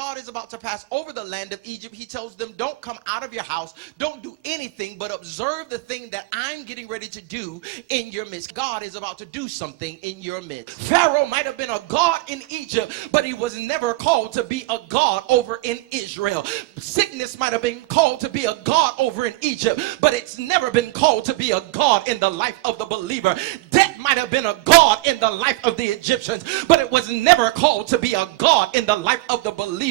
God is about to pass over the land of Egypt, he tells them, don't come out of your house, don't do anything but observe the thing that I'm getting ready to do in your midst. God is about to do something in your midst. Pharaoh might have been a god in Egypt, but he was never called to be a god over in Israel. Sickness might have been called to be a god over in Egypt, but it's never been called to be a god in the life of the believer. Death might have been a god in the life of the Egyptians, but it was never called to be a god in the life of the believer.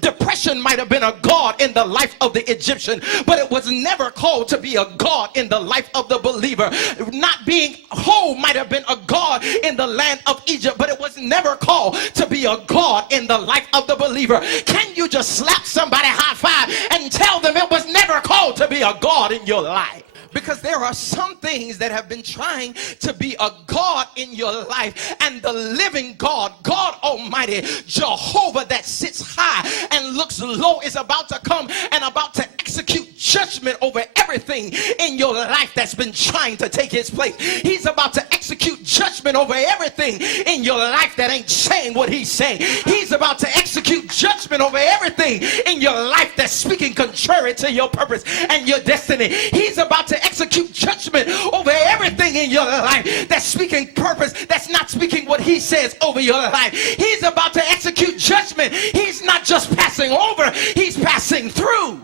Depression might have been a god in the life of the Egyptian, but it was never called to be a god in the life of the believer. Not being whole might have been a god in the land of Egypt, but it was never called to be a god in the life of the believer. Can you just slap somebody high five and tell them it was never called to be a god in your life? Because there are some things that have been trying to be a God in your life, and the living God, God Almighty, Jehovah that sits high and looks low, is about to come and about to execute judgment over everything in your life that's been trying to take his place. He's about to execute judgment over everything in your life that ain't saying what he's saying. He's about to execute judgment over everything in your life that's speaking contrary to your purpose and your destiny. He's about to execute judgment over everything in your life that's speaking purpose, that's not speaking what he says over your life. He's about to execute judgment. He's not just passing over, he's passing through.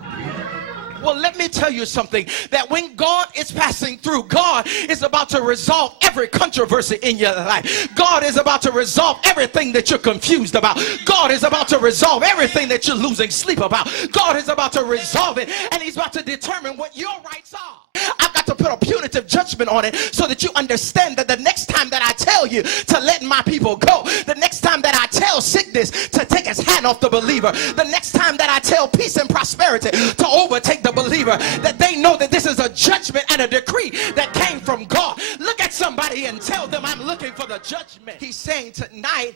Well, let me tell you something, that when God is passing through, God is about to resolve every controversy in your life. God is about to resolve everything that you're confused about. God is about to resolve everything that you're losing sleep about. God is about to resolve it, and he's about to determine what your rights are. I've got to put a punitive judgment on it so that you understand that the next time that I tell you to let my people go, the next time that I tell sickness to take its hand off the believer, the next time that I tell peace and prosperity to overtake the believer, that they know that this is a judgment and a decree that came from God. Look at somebody and tell them, I'm looking for the judgment. He's saying tonight,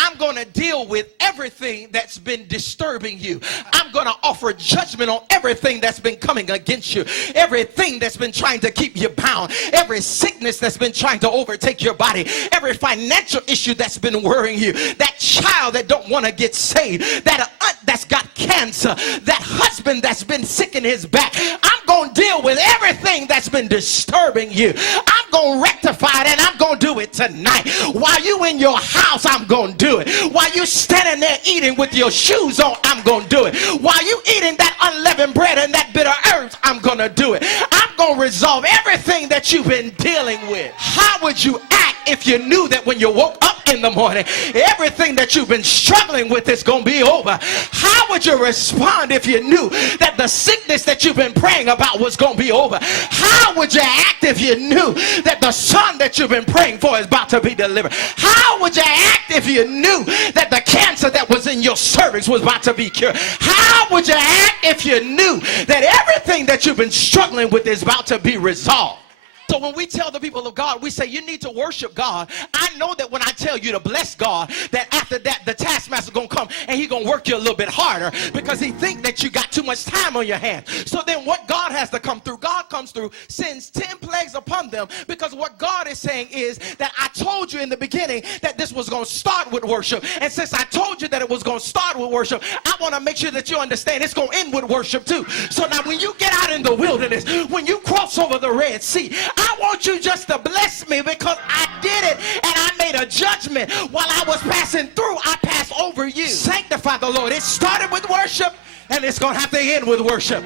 I'm going to deal with everything that's been disturbing you. I'm going to offer judgment on everything that's been coming against you. Everything that's been trying to keep you bound. Every sickness that's been trying to overtake your body. Every financial issue that's been worrying you. That child that don't want to get saved. That aunt that's got cancer. That husband that's been sick in his back. I'm going to deal with everything that's been disturbing you. I'm going to rectify it, and I'm going to do it tonight. While you in your house, I'm going to do it. While you standing there eating with your shoes on, I'm going to do it. While you eating that unleavened bread and that bitter herbs, I'm going to do it. I'm going to resolve everything that you've been dealing with. How would you act if you knew that when you woke up in the morning, everything that you've been struggling with is going to be over? How would you respond if you knew that the sickness that you've been praying about was going to be over? How would you act if you knew that the son that you've been praying for is about to be delivered? How would you act if you knew that the cancer that was in your cervix was about to be cured? How would you act if you knew that everything that you've been struggling with is about to be resolved? So when we tell the people of God, we say you need to worship God. I know that when I tell you to bless God, that after that the taskmaster going to come and he going to work you a little bit harder because he think that you got too much time on your hands. So then what God has to come through, God comes through, sends 10 plagues upon them, because what God is saying is that I told you in the beginning that this was going to start with worship. And since I told you that it was going to start with worship, I want to make sure that you understand it's going to end with worship too. So now when you get out in the wilderness, when you cross over the Red Sea, I want you just to bless me because I did it and I made a judgment. While I was passing through, I passed over you. Sanctify the Lord. It started with worship and it's going to have to end with worship.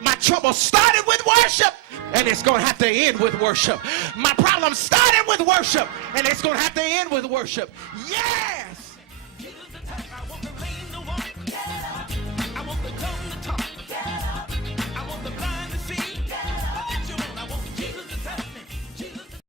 My trouble started with worship and it's going to have to end with worship. My problem started with worship and it's going to have to end with worship. Yeah!